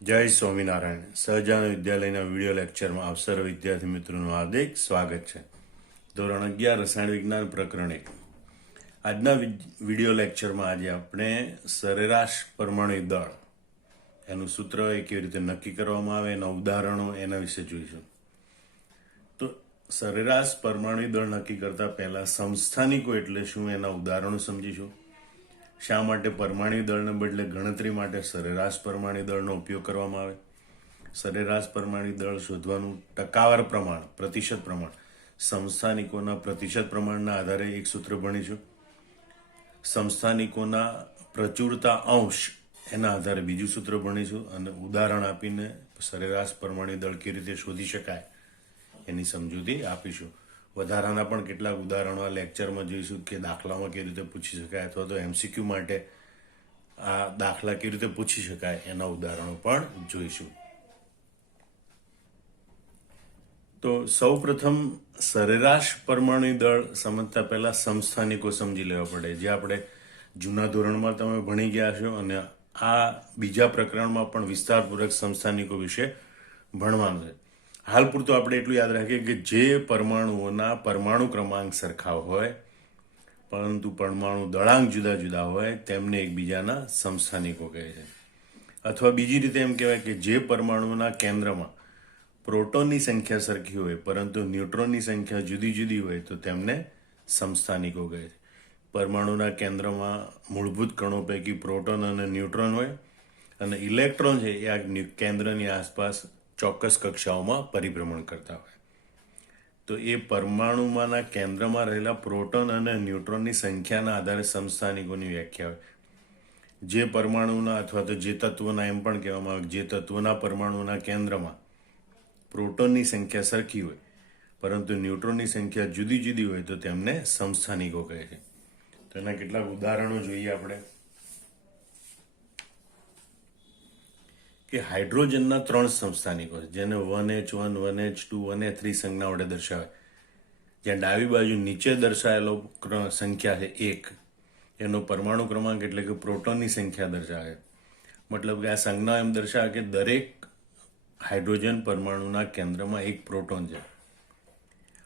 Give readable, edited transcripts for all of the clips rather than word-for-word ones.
જય સ્વામિનારાયણ. સહજાન વિદ્યાલયના વિડીયો લેક્ચરમાં આપ સર્વ વિદ્યાર્થી મિત્રોનું હાર્દિક સ્વાગત છે. ધોરણ 11 રસાયણ વિજ્ઞાન પ્રકરણ 1. આજના વિડીયો લેક્ચરમાં આજે આપણે સરેરાશ પરમાણુ દળ એનું સૂત્ર એ કેવી રીતે નક્કી કરવામાં આવે, એના ઉદાહરણો, એના વિશે જોઈશું. તો સરેરાશ પરમાણુ દળ નક્કી કરતા પહેલા સમસ્થાનિકો એટલે શું એના ઉદાહરણો સમજીશું. શા માટે પરમાણુ દળને બદલે ગણતરી માટે સરેરાશ પરમાણુ દળનો ઉપયોગ કરવામાં આવે, સરેરાશ પરમાણુ દળ શોધવાનું ટકાવાર પ્રમાણ, પ્રતિશત પ્રમાણ, સમસ્થાનિકોના પ્રતિશત પ્રમાણના આધારે એક સૂત્ર ભણીશું. સમસ્થાનિકોના પ્રચુરતા અંશ એના આધારે બીજું સૂત્ર ભણીશું અને ઉદાહરણ આપીને સરેરાશ પરમાણુ દળ કેવી રીતે શોધી શકાય એની સમજૂતી આપીશું. વધારાના પણ કેટલાક ઉદાહરણો આ લેક્ચરમાં જોઈશું કે દાખલામાં કેવી રીતે પૂછી શકાય અથવા તો એમસીક્યુ માટે આ દાખલા કેવી રીતે પૂછી શકાય એના ઉદાહરણો પણ જોઈશું. તો સૌ પ્રથમ સરેરાશ પરમાણુ દળ સમજતા પહેલા સમસ્થાનિકો સમજી લેવા પડે, જે આપણે જૂના ધોરણમાં તમે ભણી ગયા છો અને આ બીજા પ્રકરણમાં પણ વિસ્તારપૂર્વક સમસ્થાનિકો વિશે ભણવાનું છે. હાલ પૂરતું આપણે એટલું યાદ રાખીએ કે જે પરમાણુઓના પરમાણુ ક્રમાંક સરખા હોય પરંતુ પરમાણુ દળાંક જુદા જુદા હોય તેમને એકબીજાના સમસ્થાનિકો કહે છે. અથવા બીજી રીતે એમ કહેવાય કે જે પરમાણુના કેન્દ્રમાં પ્રોટોનની સંખ્યા સરખી હોય પરંતુ ન્યુટ્રોનની સંખ્યા જુદી જુદી હોય તો તેમને સમસ્થાનિકો કહે છે. પરમાણુના કેન્દ્રમાં મૂળભૂત કણો પૈકી પ્રોટોન અને ન્યુટ્રોન હોય અને ઇલેક્ટ્રોન છે એ આ કેન્દ્રની આસપાસ ચોક્કસ કક્ષાઓમાં પરિભ્રમણ કરતા હોય. તો એ પરમાણુમાંના કેન્દ્રમાં રહેલા પ્રોટોન અને ન્યુટ્રોનની સંખ્યાના આધારે સમસ્થાનિકોની વ્યાખ્યા હોય. જે પરમાણુના અથવા તો જે તત્વના એમ પણ કહેવામાં આવે જે તત્વના પરમાણુના કેન્દ્રમાં પ્રોટોનની સંખ્યા સરખી હોય પરંતુ ન્યુટ્રોનની સંખ્યા જુદી જુદી હોય તો તેમને સમસ્થાનિકો કહે છે. તો એના કેટલાક ઉદાહરણો જોઈએ આપણે. કે હાઇડ્રોજનના 3 સમસ્થાનિકો છે જેને 1H1, 1H2, 1H3 સંજ્ઞા વડે દર્શાવે. જ્યાં ડાબી બાજુ નીચે દર્શાવેલો સંખ્યા છે 1, એનો પરમાણુ ક્રમાંક એટલે કે પ્રોટોનની સંખ્યા દર્શાવે. મતલબ કે આ સંજ્ઞા એમ દર્શાવે કે દરેક હાઇડ્રોજન પરમાણુના કેન્દ્રમાં એક પ્રોટોન છે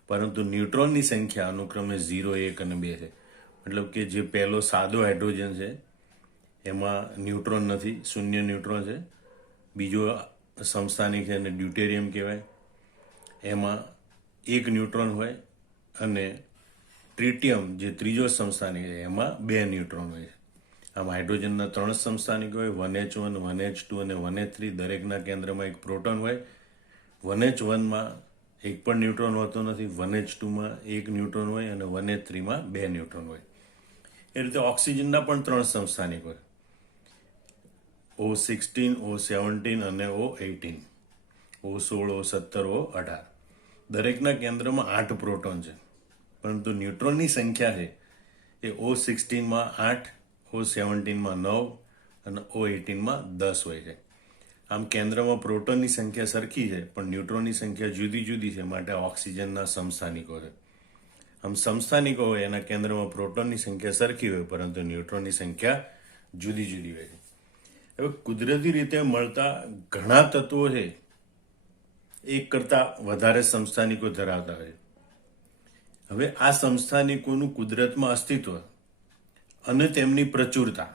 પરંતુ ન્યુટ્રોનની સંખ્યા અનુક્રમે 0, 1 અને 2 છે. મતલબ કે જે પહેલો સાદો હાઇડ્રોજન છે એમાં ન્યુટ્રોન નથી, 0 ન્યુટ્રોન છે. બીજો સમસ્થાનિક છે અને ડ્યુટેરિયમ કહેવાય, એમાં 1 ન્યુટ્રોન હોય અને ટ્રિટિયમ જે ત્રીજો સમસ્થાનિક છે એમાં 2 ન્યુટ્રોન હોય છે. આમ હાઇડ્રોજનના 3 સમસ્થાનિકો હોય, 1H1, 1H2 અને 1H3. દરેકના કેન્દ્રમાં એક પ્રોટોન હોય. 1H1માં એક પણ ન્યુટ્રોન હોતો નથી, 1H2માં 1 ન્યુટ્રોન હોય અને 1H3માં 2 ન્યુટ્રોન હોય. એ રીતે ઓક્સિજનના પણ 3 સમસ્થાનિક હોય, O16, O17 અને O18, O16, O17, O18. દરેકના કેન્દ્રમાં 8 પ્રોટોન છે પરંતુ ન્યુટ્રોનની સંખ્યા છે એ O16માં 8, O17માં 9 અને O18માં 10 હોય છે. આમ કેન્દ્રમાં પ્રોટોનની સંખ્યા સરખી છે પણ ન્યુટ્રોનની સંખ્યા જુદી જુદી છે, માટે ઓક્સિજનના સમસ્થાનિકો છે. આમ સમસ્થાનિકો હોય એના કેન્દ્રમાં પ્રોટોનની સંખ્યા સરખી હોય પરંતુ ન્યુટ્રોનની સંખ્યા જુદી જુદી હોય છે. હવે કુદરતી રીતે મળતા ઘણા તત્વો છે એક કરતાં વધારે સમસ્થાનિકો ધરાવતા હોય. હવે આ સમસ્થાનિકોનું કુદરતમાં અસ્તિત્વ અને તેમની પ્રચુરતા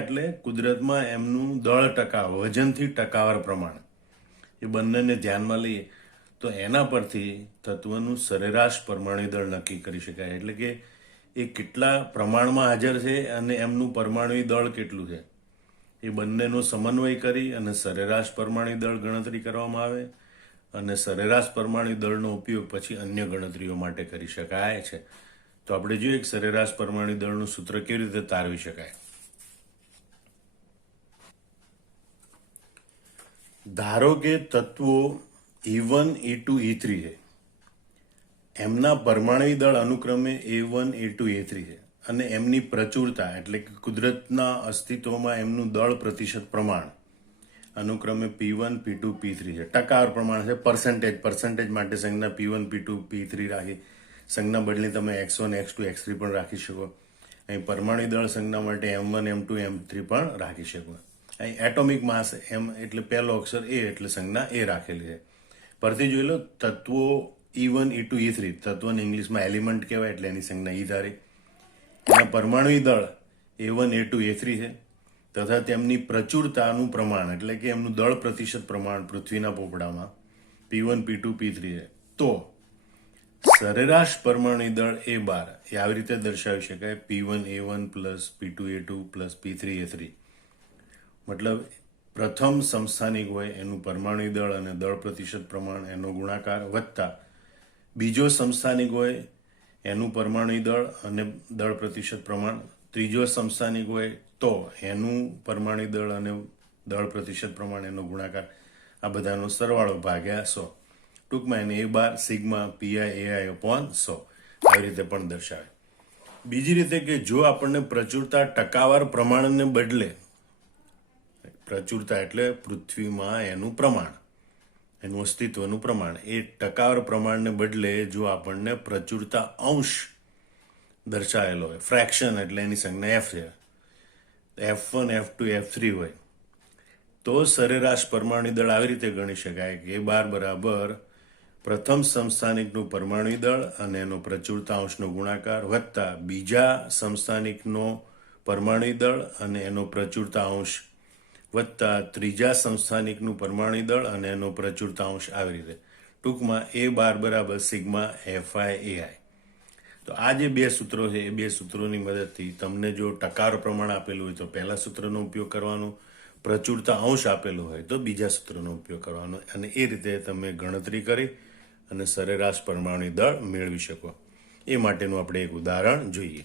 એટલે કુદરતમાં એમનું દળ ટકા, વજનથી ટકાવાર પ્રમાણ, એ બંનેને ધ્યાનમાં લઈએ તો એના પરથી તત્વનું સરેરાશ પરમાણુ દળ નક્કી કરી શકાય. એટલે કે એ કેટલા પ્રમાણમાં હાજર છે અને એમનું પરમાણુ દળ કેટલું છે એ બંનેનો સમન્વય કરી અને સરેરાશ પરમાણુ દળ ગણતરી કરવામાં આવે અને સરેરાશ પરમાણુ દળનો ઉપયોગ પછી અન્ય ગણતરીઓ માટે કરી શકાય છે. તો આપણે જોઈએ કે સરેરાશ પરમાણુ દળનું સૂત્ર કેવી રીતે તારવી શકાય. ધારો કે તત્વો E1, E2, E3 છે. એમના પરમાણુ દળ અનુક્રમે A1, A2, A3 છે અને એમની પ્રચુરતા એટલે કે કુદરતના અસ્તિત્વમાં એમનું દળ પ્રતિશત પ્રમાણ અનુક્રમે P1, P2, P3 છે. ટકાવાર પ્રમાણ છે, પર્સન્ટેજ માટે સંજ્ઞા P1, P2, P3 રાખી. સંજ્ઞા બદલી તમે X1, X2, X3 પણ રાખી શકો. અહીં પરમાણુ દળ સંજ્ઞા માટે M1, M2, M3 પણ રાખી શકો. અહીં એટોમિક માસ એમ એટલે પહેલો અક્ષર એ એટલે સંજ્ઞા એ રાખેલી છે. પરથી જોઈ લો તત્વો E1 E2 E3 તત્વને ઇંગ્લિશમાં એલિમેન્ટ કહેવાય એટલે એની સંજ્ઞા ઈ ધારી. એના પરમાણુ દળ A1 A2 A3 છે તથા તેમની પ્રચુરતાનું પ્રમાણ એટલે કે એમનું દળ પ્રતિશત પ્રમાણ પૃથ્વીના પોપડામાં P1 P2 P3 છે. તો સરેરાશ પરમાણુ દળ A12 એ આવી રીતે દર્શાવી શકાય P1 A1 plus P2 A2 plus P3 A3. મતલબ પ્રથમ સમસ્થાનિક હોય એનું પરમાણુ દળ અને દળ પ્રતિશત પ્રમાણ એનો ગુણાકાર વત્તા બીજો સમસ્થાનિક હોય એનું પરમાણુ દળ અને દળ પ્રતિશત પ્રમાણ, ત્રીજો સમસ્થાનિક હોય તો એનું પરમાણુ દળ અને દળ પ્રતિશત પ્રમાણ એનો ગુણાકાર, આ બધાનો સરવાળો ભાગ્યા 100. ટૂંકમાં એને A12 sigma PI AI upon 100 આવી રીતે પણ દર્શાવે. બીજી રીતે કે જો આપણને પ્રચુરતા ટકાવાર પ્રમાણને બદલે, પ્રચુરતા એટલે પૃથ્વીમાં એનું પ્રમાણ, એનું અસ્તિત્વનું પ્રમાણ, એ ટકાવાર પ્રમાણને બદલે જો આપણને પ્રચુરતા અંશ દર્શાવેલો હોય, ફ્રેક્શન એટલે એની સંજ્ઞા F છે, F1 F2 F3 હોય તો સરેરાશ પરમાણુ દળ આવી રીતે ગણી શકાય કે A12 બરાબર પ્રથમ સમસ્થાનિકનું પરમાણુ દળ અને એનો પ્રચુરતા અંશનો ગુણાકાર વત્તા બીજા સમસ્થાનિકનો પરમાણુ દળ અને એનો પ્રચુરતા અંશ વત્તા ત્રીજા સમસ્થાનિકનું પરમાણુ દળ અને એનો પ્રચુરતા અંશ આવી રીતે. ટૂંકમાં A12 બરાબર સિગ્મા FI AI. તો આ જે બે સૂત્રો છે એ બે સૂત્રોની મદદથી તમને જો ટકાર પ્રમાણ આપેલું હોય તો પહેલા સૂત્રનો ઉપયોગ કરવાનો, પ્રચુરતા અંશ આપેલું હોય તો બીજા સૂત્રનો ઉપયોગ કરવાનો, અને એ રીતે તમે ગણતરી કરી અને સરેરાશ પરમાણુ દળ મેળવી શકો. એ માટેનું આપણે એક ઉદાહરણ જોઈએ.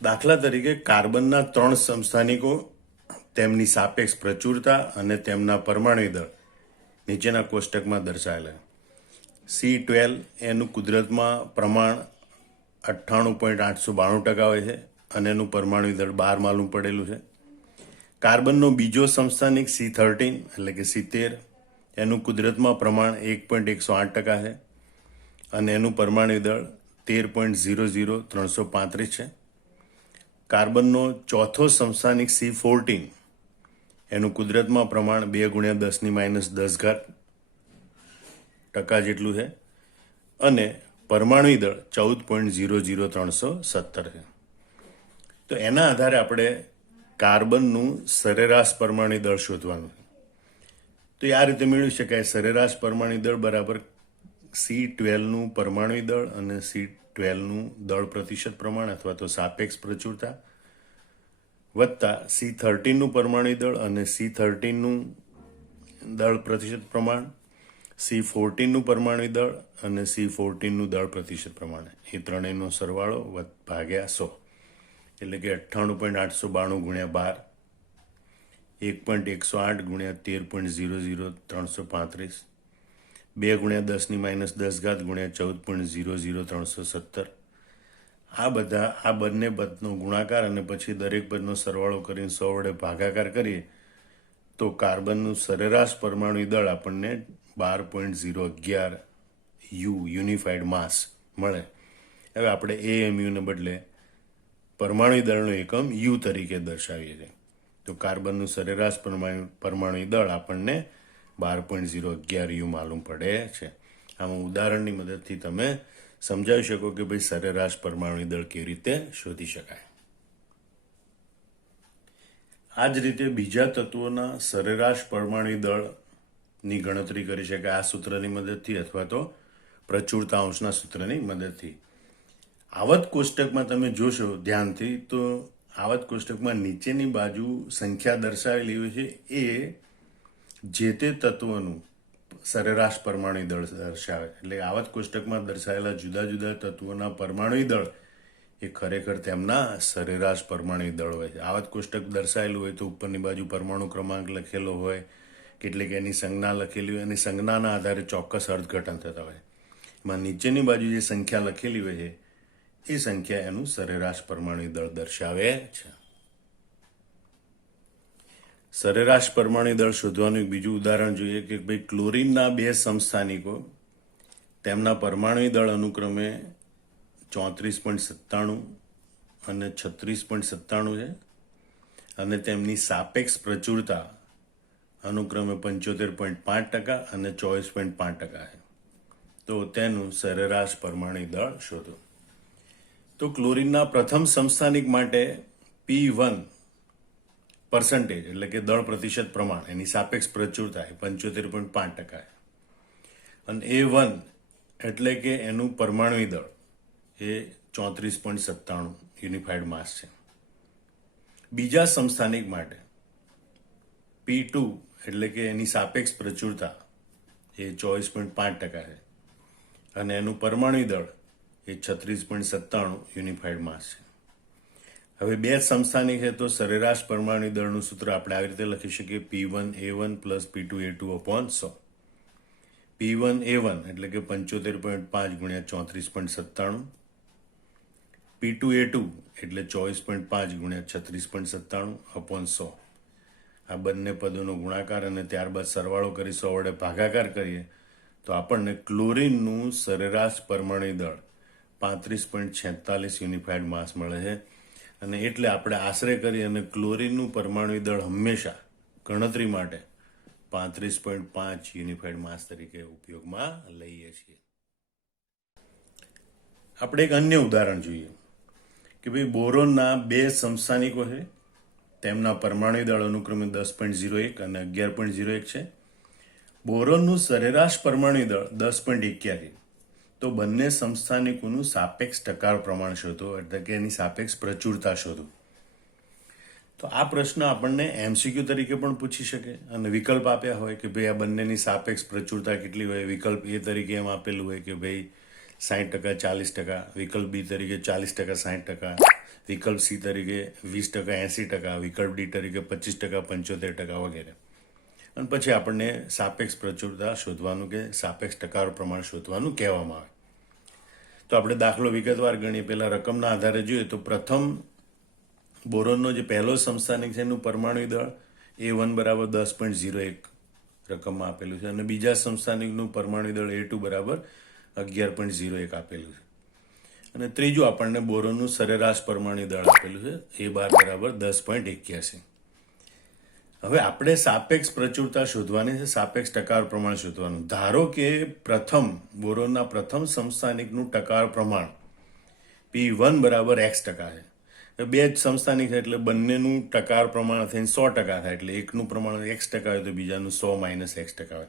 દાખલા તરીકે કાર્બનના 3 સમસ્થાનિકો, તેમની સાપેક્ષ પ્રચુરતા અને તેમના પરમાણુ દળ નીચેના કોષ્ટકમાં દર્શાવેલા. C12 એનું કુદરતમાં પ્રમાણ 98.892% હોય છે અને એનું પરમાણુ દળ 12 માલુમ પડેલું છે. કાર્બનનો બીજો સમસ્થાનિક C13 એટલે કે 70, એનું કુદરતમાં પ્રમાણ 1.108% છે અને એનું પરમાણુ દળ 13.00335 છે. કાર્બનનો ચોથો સમસ્થાનિક C14, એનું કુદરતમાં પ્રમાણ 2 × 10⁻⁻10% જેટલું છે અને પરમાણુ દળ 14.00317 છે. તો એના આધારે આપણે કાર્બનનું સરેરાશ પરમાણુ દળ શોધવાનું છે. તો આ રીતે મેળવી શકાય સરેરાશ પરમાણુ દળ બરાબર C12નું પરમાણુ દળ અને C12નું દળ પ્રતિશત પ્રમાણ અથવા તો સાપેક્ષ પ્રચુરતા વત્તા C13નું પરમાણુ દળ અને C13નું દળ પ્રતિશત પ્રમાણ, C14નું પરમાણુ દળ અને C14નું દળ પ્રતિશત પ્રમાણ, એ ત્રણેયનો સરવાળો ભાગ્યા 100 એટલે કે 98.892 ગુણ્યા 12, 1.108 ગુણ્યા 13.00335, 2 × 10⁻10 ગુણ્યા 14.00317. આ બંને પદનો ગુણાકાર અને પછી દરેક પદનો સરવાળો કરીને 100 વડે ભાગાકાર કરીએ તો કાર્બનનું સરેરાશ પરમાણુ દળ આપણને 12.011 યુનિફાઈડ માસ મળે. હવે આપણે AMUને બદલે પરમાણુ દળનો એકમ U તરીકે દર્શાવીએ છીએ. તો કાર્બનનું સરેરાશ પરમાણુ દળ આપણને 12.011 U માલુમ પડે છે. આમાં ઉદાહરણની મદદથી તમે સમજાવી શકો કે ભાઈ સરેરાશ પરમાણુ દળ કેવી રીતે શોધી શકાય. આ જ રીતે બીજા તત્વોના સરેરાશ પરમાણુ દળની ગણતરી કરી શકાય આ સૂત્રની મદદથી અથવા તો પ્રચુરતા અંશના સૂત્રની મદદથી. આવત કોષ્ટકમાં તમે જોશો ધ્યાનથી તો આવત કોષ્ટકમાં નીચેની બાજુ સંખ્યા દર્શાવેલી હોય છે એ જે તે તત્વનું સરેરાશ પરમાણુ દળ દર્શાવે. એટલે આવત કોષ્ટકમાં દર્શાવેલા જુદા જુદા તત્વોના પરમાણુ દળ એ ખરેખર તેમના સરેરાશ પરમાણુ દળ હોય છે. આવત કોષ્ટક દર્શાવેલું હોય તો ઉપરની બાજુ પરમાણુ ક્રમાંક લખેલો હોય, કેટલીક એની સંજ્ઞા લખેલી હોય અને સંજ્ઞાના આધારે ચોક્કસ અર્થઘટન થતા હોય. એમાં નીચેની બાજુ જે સંખ્યા લખેલી હોય છે એ સંખ્યા એનું સરેરાશ પરમાણુ દળ દર્શાવે છે. સરેરાશ પરમાણુ દળ શોધવાનું એક બીજું ઉદાહરણ જોઈએ કે ભાઈ ક્લોરીનના 2 સમસ્થાનિકો, તેમના પરમાણુ દળ અનુક્રમે 34.97 અને 36.97 છે અને તેમની સાપેક્ષ પ્રચુરતા અનુક્રમે 75.5% અને 24.5% છે. તો તેનું સરેરાશ પરમાણુ દળ શોધો. તો ક્લોરીનના પ્રથમ સમસ્થાનિક માટે P1 પર્સન્ટેજ એટલે કે દળ પ્રતિશત પ્રમાણ એની સાપેક્ષ પ્રચુરતા એ 75.5% છે. અને A1 એટલે કે એનું પરમાણુ દળ એ 34.97 યુનિફાઈડ માસ છે. બીજા સમસ્થાનિક માટે P2 એટલે કે એની સાપેક્ષ પ્રચુરતા એ 24.5% છે અને એનું પરમાણુ દળ એ 36.97 યુનિફાઈડ માસ છે. હવે બે સમસ્થાનિક છે તો સરેરાશ પરમાણુ દળનું સૂત્ર આપણે આવી રીતે લખી શકીએ P1A1 plus P2A2 upon 100. P1A1 એટલે કે 75.5 ગુણ્યા 34.97, P2A2 એટલે 24.5 ગુણ્યા 36.97 અપોન 100. આ બંને પદોનો ગુણાકાર અને ત્યારબાદ સરવાળો કરી 100 વડે ભાગાકાર કરીએ તો આપણને ક્લોરીનનું સરેરાશ પરમાણુ દળ 35.46 યુનિફાઈડ માસ મળે છે. અને એટલે આપણે આશરે કરી અને ક્લોરીનનું પરમાણુ દળ હંમેશા ગણતરી માટે 35.5 યુનિફાઈડ માસ તરીકે ઉપયોગમાં લઈએ છીએ. આપણે એક અન્ય ઉદાહરણ જોઈએ કે ભાઈ બોરોનના બે સમસ્થાનિકો છે, તેમના પરમાણુ દળ અનુક્રમે 10.01 અને 11.01 છે. બોરોનનું સરેરાશ પરમાણુ દળ 10.81. તો બંને સમસ્થાનિકોનું સાપેક્ષ ટકાર પ્રમાણ શોધો એટલે કે એની સાપેક્ષ પ્રચુરતા શોધો. તો આ પ્રશ્ન આપણને MCQ તરીકે પણ પૂછી શકે અને વિકલ્પ આપ્યા હોય કે ભાઈ આ બંનેની સાપેક્ષ પ્રચુરતા કેટલી હોય. વિકલ્પ A તરીકે એમ આપેલું હોય કે ભાઈ 60%, 40%, વિકલ્પ B તરીકે 40%, 60%, વિકલ્પ C તરીકે 20%, 80%, વિકલ્પ D તરીકે 25%, 75% વગેરે. અને પછી આપણને સાપેક્ષ પ્રચુરતા શોધવાનું કે સાપેક્ષ ટકાર પ્રમાણ શોધવાનું કહેવામાં આવે. તો આપણે દાખલો વિગતવાર ગણીએ. પહેલા રકમના આધારે જોઈએ તો પ્રથમ બોરોનનો જે પહેલો સમસ્થાનિક છે એનું પરમાણુ દળ A1 બરાબર 10.01 રકમમાં આપેલું છે અને બીજા સમસ્થાનિકનું પરમાણુ દળ A2 બરાબર 11.01 આપેલું છે. અને ત્રીજું આપણને બોરોનનું સરેરાશ પરમાણુ દળ આપેલું છે A12 બરાબર 10.81. હવે આપણે સાપેક્ષ પ્રચુરતા શોધવાની છે, સાપેક્ષ ટકાર પ્રમાણ શોધવાનું. ધારો કે બોરોનના પ્રથમ સમસ્થાનિકનું ટકાર પ્રમાણ P1 બરાબર X% છે. બે જ સમસ્થાનિક છે એટલે બંનેનું ટકાર પ્રમાણ થઈને 100% થાય. એટલે એકનું પ્રમાણ X% હોય તો બીજાનું 100 - X% હોય.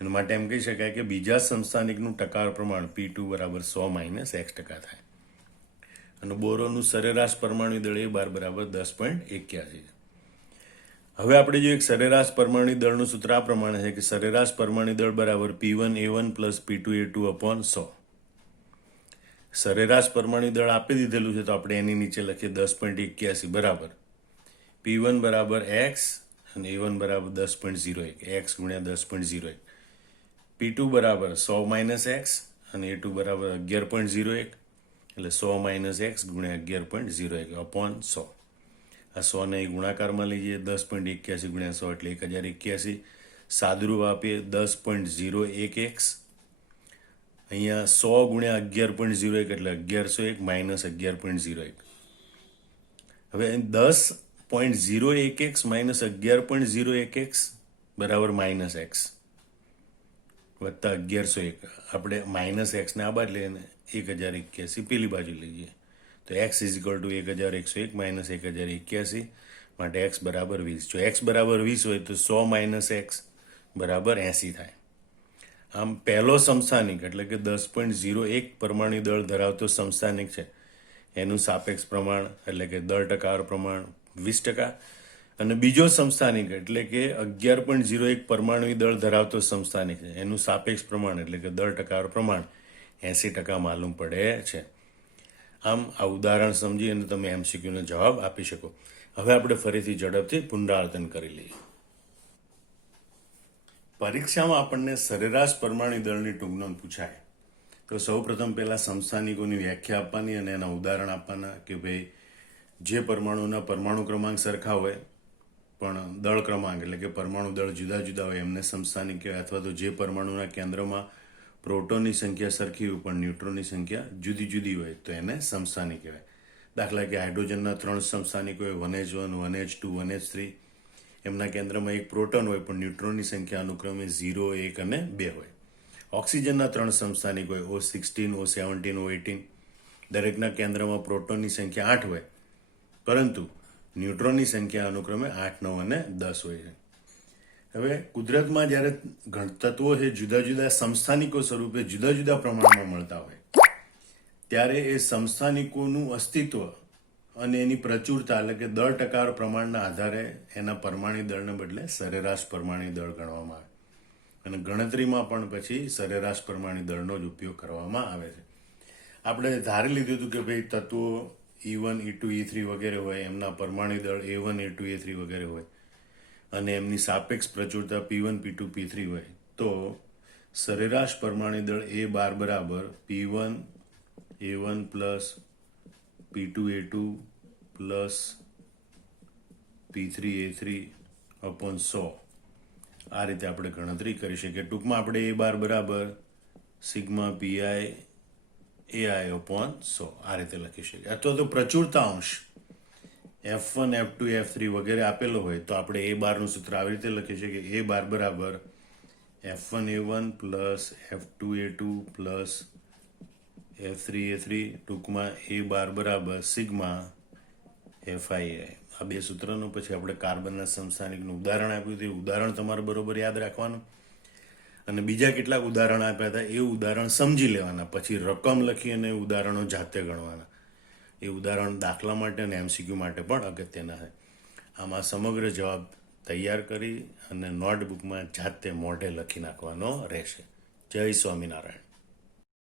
એના માટે એમ કહી શકાય કે બીજા સમસ્થાનિકનું ટકાર પ્રમાણ P2 બરાબર 100 - X% થાય. અને બોરોનનું સરેરાશ પરમાણુ દળ A12 બરાબર 10.81. હવે આપણે જો એક સરેરાશ પરમાણુ દળનું સૂત્ર આ પ્રમાણે છે કે સરેરાશ પરમાણુ દળ બરાબર P1A1 પ્લસ P2A2 અપોન 100. સરેરાશ પરમાણુ દળ આપી દીધેલું છે તો આપણે એની નીચે લખીએ 10.81 બરાબર P1 બરાબર X અને A1 બરાબર 10.01, X ગુણ્યા 10.01, P2 બરાબર 100 - X અને A2 બરાબર 11.01 એટલે 100 - X ગુણ્યા 11.01 અપોન 100. આ 100ને ગુણાકારમાં લઈએ 10.81 ગુણ્યા 100 એટલે 1081. સાદુરૂપ આપીએ 10.01x. અહીંયા 100 ગુણ્યા 11.01 એટલે 1101 - 11.01. હવે 10.01x - 11.01x બરાબર -x વત્તા 1101. આપણે -xને આ બાજુ લઈને 1081 પેલી બાજુ લઈએ તો x = 1101 - 1081 માટે x બરાબર 20. જો x બરાબર 20 હોય તો 100 - x બરાબર 80 થાય. આમ પહેલો સમસ્થાનિક એટલે કે 10.01 પરમાણુ દળ ધરાવતો સમસ્થાનિક છે એનું સાપેક્ષ પ્રમાણ એટલે કે દળ ટકાર પ્રમાણ 20%. અને બીજો સમસ્થાનિક એટલે કે 11.01 પરમાણુ દળ ધરાવતો સમસ્થાનિક છે એનું સાપેક્ષ પ્રમાણ એટલે કે દળ ટકાર પ્રમાણ 80% માલુમ પડે છે. આમ આ ઉદાહરણ સમજી અને તમે MCQનો જવાબ આપી શકો. હવે આપણે ફરીથી ઝડપથી પુનરાવર્તન કરી લઈએ. પરીક્ષામાં આપણને સરેરાશ પરમાણુ દળની ટૂંક નોંધ પૂછાય તો સૌપ્રથમ પહેલા સમસ્થાનિકોની વ્યાખ્યા આપવાની અને એના ઉદાહરણ આપવાના કે ભાઈ જે પરમાણુના પરમાણુ ક્રમાંક સરખા હોય પણ દળ ક્રમાંક એટલે કે પરમાણુ દળ જુદા જુદા હોય એમને સમસ્થાનિક કહેવાય. અથવા તો જે પરમાણુના કેન્દ્રમાં પ્રોટોનની સંખ્યા સરખી હોય પણ ન્યુટ્રોનની સંખ્યા જુદી જુદી હોય તો એને સમસ્થાનિક કહેવાય. દાખલા કે હાઇડ્રોજનના 3 સમસ્થાનિકો હોય, 1H1, 1H2, 1H3. એમના કેન્દ્રમાં એક પ્રોટોન હોય, પણ ન્યુટ્રોનની સંખ્યા અનુક્રમે 0, 1 અને 2 હોય. ઓક્સિજનના 3 સમસ્થાનિકો હોય, O16, O17, O18. દરેકના કેન્દ્રમાં પ્રોટોનની સંખ્યા 8 હોય, પરંતુ ન્યુટ્રોનની સંખ્યા અનુક્રમે 8, 9 અને 10 હોય છે. હવે કુદરતમાં જ્યારે તત્વો છે જુદા જુદા સમસ્થાનિકો સ્વરૂપે જુદા જુદા પ્રમાણમાં મળતા હોય, ત્યારે એ સમસ્થાનિકોનું અસ્તિત્વ અને એની પ્રચુરતા એટલે કે દળ ટકા પ્રમાણના આધારે એના પરમાણુ દળને બદલે સરેરાશ પરમાણુ દળ ગણવામાં આવે. અને ગણતરીમાં પણ પછી સરેરાશ પરમાણુ દળનો જ ઉપયોગ કરવામાં આવે છે. આપણે ધારી લીધું હતું કે ભાઈ તત્વો E1, E2, E3 વગેરે હોય, એમના પરમાણુ દળ A1, A2, A3 વગેરે હોય અને એમની સાપેક્ષ પ્રચુરતા P1, P2, P3 હોય, તો સરેરાશ પરમાણુ દળ A12 બરાબર P1 A1 plus P2 A2 plus P3 A3 upon 100. આ રીતે આપણે ગણતરી કરી શકીએ. ટૂંકમાં આપણે A12 બરાબર સિગ્મા PI AI અપોન 100 આ રીતે લખી શકીએ. અથવા તો પ્રચુરતા અંશ F1, F2, F3 વગેરે આપેલો હોય તો આપણે A12નું સૂત્ર આવી રીતે લખી શકીએ. A12 બરાબર F1 A1 plus F2 A2 plus F3 A3. ટૂંકમાં A12 બરાબર સિગ્મા FI. આ બે સૂત્રનું પછી આપણે કાર્બનના સમસ્થાનિકનું ઉદાહરણ આપ્યું હતું. એ ઉદાહરણ તમારે બરોબર યાદ રાખવાનું અને બીજા કેટલાક ઉદાહરણ આપ્યા હતા એ ઉદાહરણ સમજી લેવાના, પછી રકમ લખી અને ઉદાહરણો જાતે ગણવાના. એ ઉદાહરણ દાખલા માટે અને MCQ માટે પણ અગત્યના છે. આમાં સમગ્ર જવાબ તૈયાર કરી અને નોટબુકમાં જાતે મોઢે લખી નાખવાનો રહેશે. જય સ્વામિનારાયણ.